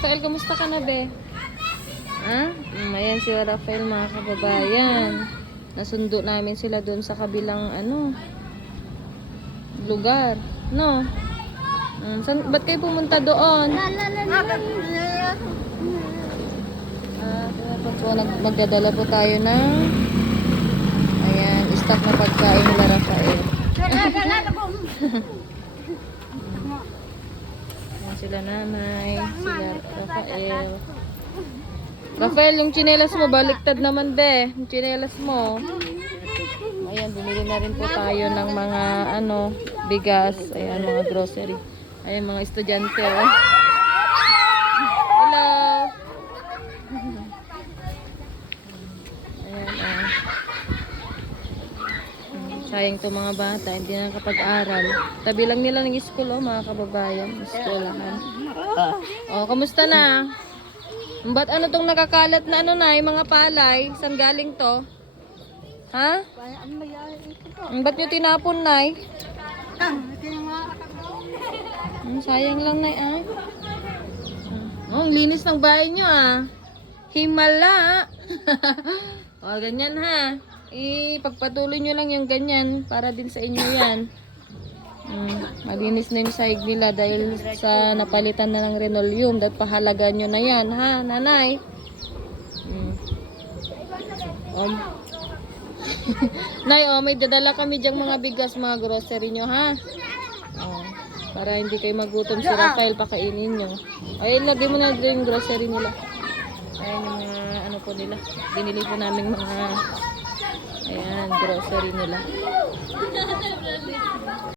Rafael, kamusta ka na, be? Ha? Ayan si Rafael, mga kababayan. Nasundo namin sila doon sa kabilang, lugar. No? Ba't kayo pumunta doon? Magdadala po tayo ng ayan, stock na pagkain nila Rafael. Ayan sila nanay, sila Rafael. Rafael, yung tsinelas mo, baliktad naman be. Yung tsinelas mo. Ayan, bumili na rin po tayo ng mga bigas. Ayan, mga grocery. Ayan, mga estudyante. Oh. Hello. Ayan, sayang to mga bata, hindi na nakapag-aral. Tabi lang nila ng school, mga kababayan. Eskulahan. Oh, kamusta na? Ba't tong nakakalat na yung mga palay? Saan galing to? Ha? Ba't nyo tinapon, nay? Sayang lang, nay, ay. Oh, ang linis ng bahay nyo, Himala. O, ganyan, ha. Pagpatuloy nyo lang yung ganyan para din sa inyo yan. Malinis na yung sahig nila dahil sa napalitan na ng linoleum. Dahil pahalaga nyo na yan, ha, nanay? Nay, may dadala kami dyang mga bigas, mga grocery nyo, ha? Para hindi kayo magutom si Rafael, pakainin nyo. Ayun, lagay mo na din yung grocery nila. Ayan yung mga po nila. Binili po namin mga grocery nila.